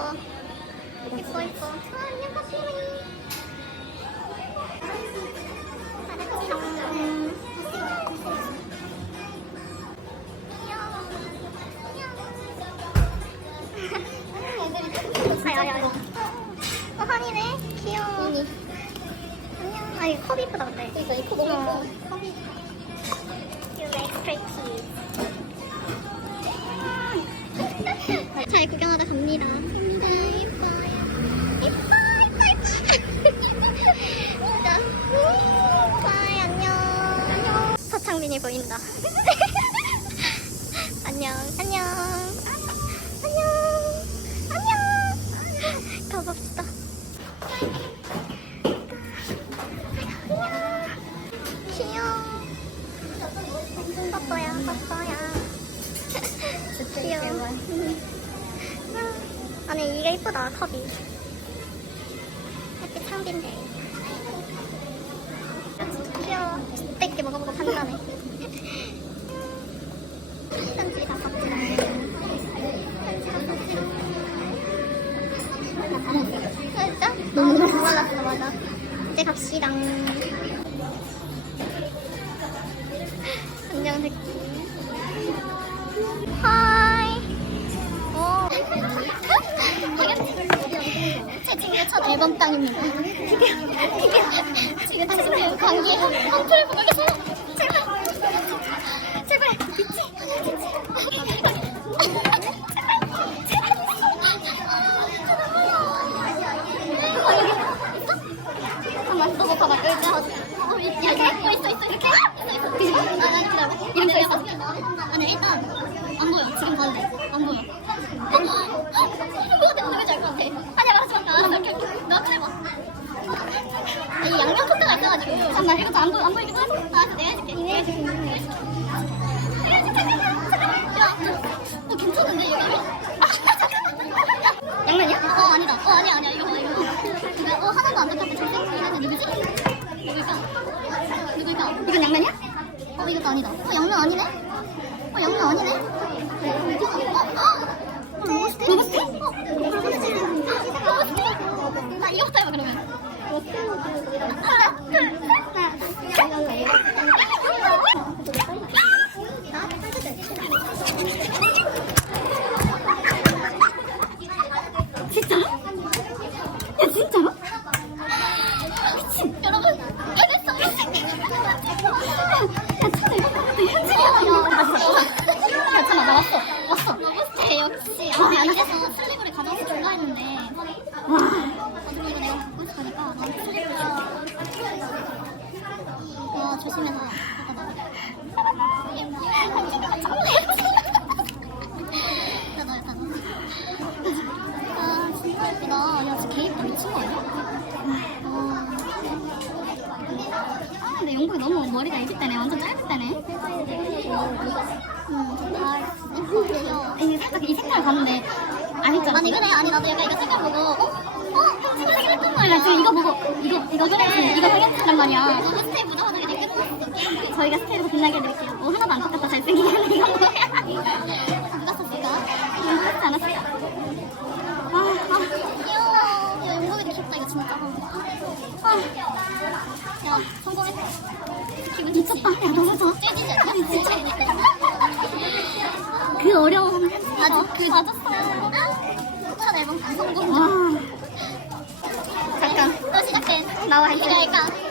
이뻐 이뻐. 아, 안녕 커피미. 아야야야. 어, 한이네. 귀여워. 안녕. 아, 이거 컵 이쁘다, 근데. 이거, 이거 너무 이뻐. 컵이. You extra cute. 안녕, 안녕. 안녕. 안녕. 가봅시다. 귀여워. 빠빠야, 빠빠야. 귀여워. 아니, 이게 이쁘다, 컵이. 햇빛 창빈데. 귀여워. 뺏게 먹어보고 판단해. 너무 몰랐어, 맞아. 이제 갑시다. 안녕, 새끼. 하이. 오. 제 친구의 첫 앨범 땅입니다. 지금 지금 감기에 한풀을 보고 계세요. 제발. 이렇게 있어, 있어. 이렇게. 그지? 아, 나 기다려. 이름 써 있어. 아니, 일단, 안 보여. 지금 봤는데. 안 보여. 이거 때문에 왜잘것 같아? 아니야. 알았어, 이렇게. 너 해봐. 이 양면 코트가 있어가지고. 잠깐만, 이것도 안, 보, 안 보이기도 하고. 알았어, 내가 해줄게. 내가 해줄게. 어, 아니다. 어, 아니야, 아니야. 이거 봐, 이거 봐. 이거, 어, 하나도 안 닦았고, 절대? 이거는 누구지? 누굴까? 이건 양면이야? 어, 이것도 아니다. 어, 양면 아니네? 어, 양면 아니네? 어, 어, 로봇 로봇? 어, 로봇? 나 이거부터 해봐, 그러면. 진짜로? 야, 진짜로? 미친, 여러분. 해냈어, 미친. 야, 진짜 이거 봤는데 현진이야. 야, 왔어. 야, 잠깐만, 나 왔어. 왔어. 로봇스테 역시. 아, 안 돼서 슬리브를 가져와서 줄라 했는데. 와. 나중에 이거 내 가 갖고 있으니까 난 슬리브를 줘. 와, 조심해서. 아? 어. 아, 근데 영국이 너무 머리가 때네. 완전 짧을 때네. 응, 좋다. 이 색깔 봤는데, 알겠죠? 아니, 그래. 아니, 나도 약간 이거 색깔 보고, 어? 어? 편지가 생겼 단 말이야. 지금 이거 보고, 이거, 이거 그래. 이거 생겼단 말이야. 너무 스테이 묻어가지고 되게 예뻤어. 저희가 스테이로 빛나게 해드릴게요. 어, 하나도 안 닦았다. 잘생기게 하네, 이거 뭐야. 누가 썼을까? 썼지 않았을까? 아, 아. 귀여워. 야, 영국이도 귀엽다, 이거 진짜. 아. 야, 성공했다. 기분 미쳤다. 야, 너무 좋아. 찢지지 않냐? 진짜. 그 어려운 아주 그 맞았어요. 첫 앨범 성공. 시작돼. 나와 이제. 그러니까.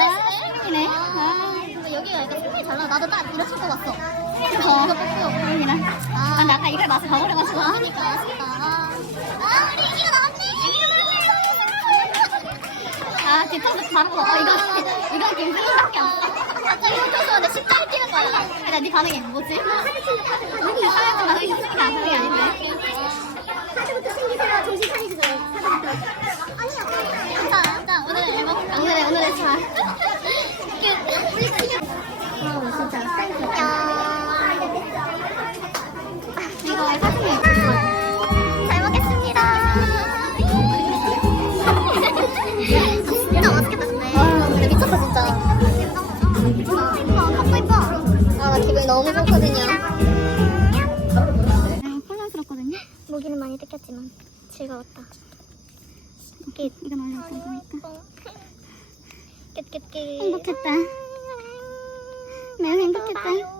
아, 승민이네. 아, 근데 여기가 약간 승민이 달라. 나도 딱 이렇게 뽑고 왔어. 어, 이거 뽑고 승민이랑. 아, 근데 아까 이걸 맛을 봐버려가지고. 아, 그니까, 아쉽다. 아, 우리 애기가 나왔네. 아, 뒤통수 바로 어, 이거, 이건 김승희밖에 없어. 갑자기 훔쳤었는데 십자리 뛰는 거야. 일단 네 반응이 뭐지? 여기 사람 반응이 승희가 안 승희 아닌데. 카드부터 챙기세요. 정신 차리세요. 카드부터. 아니야. 자, 일단 오늘 앨범? 오늘의, 오늘의 차. 어, 진짜. 땡큐. 이거 사진이 있어. 잘 먹겠습니다. 진짜 맛있겠다, 근데. 와, 근데 미쳤다, 진짜. 이뻐, 이뻐, 이뻐. 아, 나 기분이 너무 좋거든요. 혼란스럽거든요? 모기는 많이 뜯겼지만 즐거웠다. 이게, 이건 원래 어떤 거니까. 끝끝끝. 행복했다. 매우 행복했다.